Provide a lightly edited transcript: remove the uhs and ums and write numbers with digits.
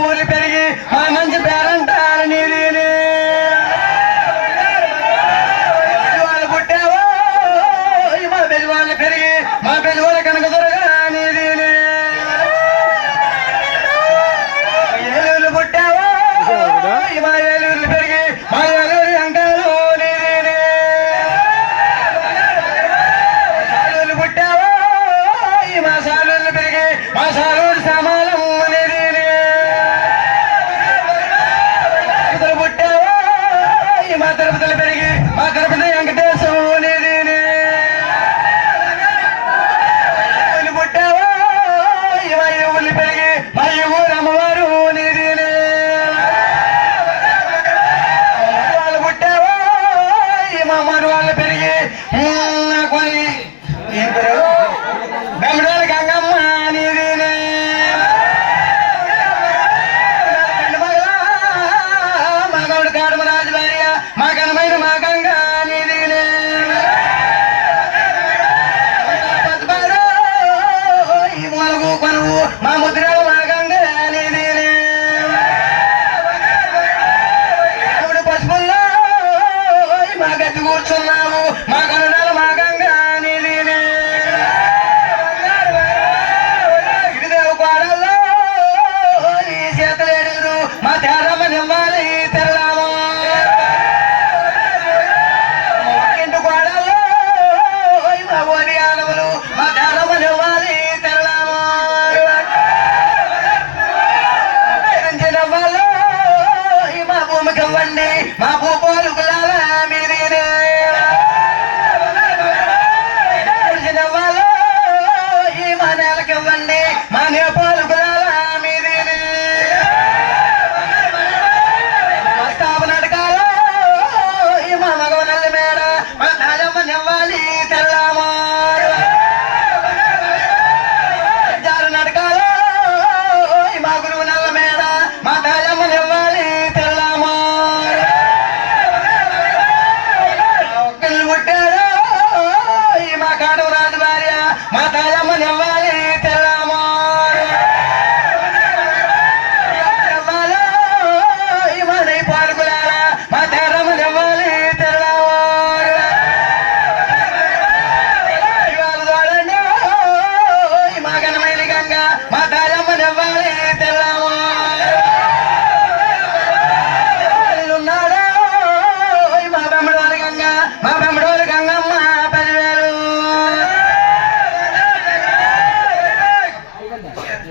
ఊరి పెరిగి మా మంచి పేరంటారు నీది వాళ్ళు పుట్టావో మా పెద్దవాళ్ళు పెరిగి మా పెద్దవాళ్ళ కనుక దొరగా నీది ఏలూరు పుట్టావో మా ఏలూరు పెరిగి మా ఏలూరు అంకాలు నీది సాలూరు పుట్టావో మా సాలూరు పెరిగి మా సాలూరు సమాలం పుట్టావో మా తిరుపతిలో పెరిగి మా తిరుపతి వెంకటేశం నీది పుట్టావో మా ఊళ్ళు పెరిగి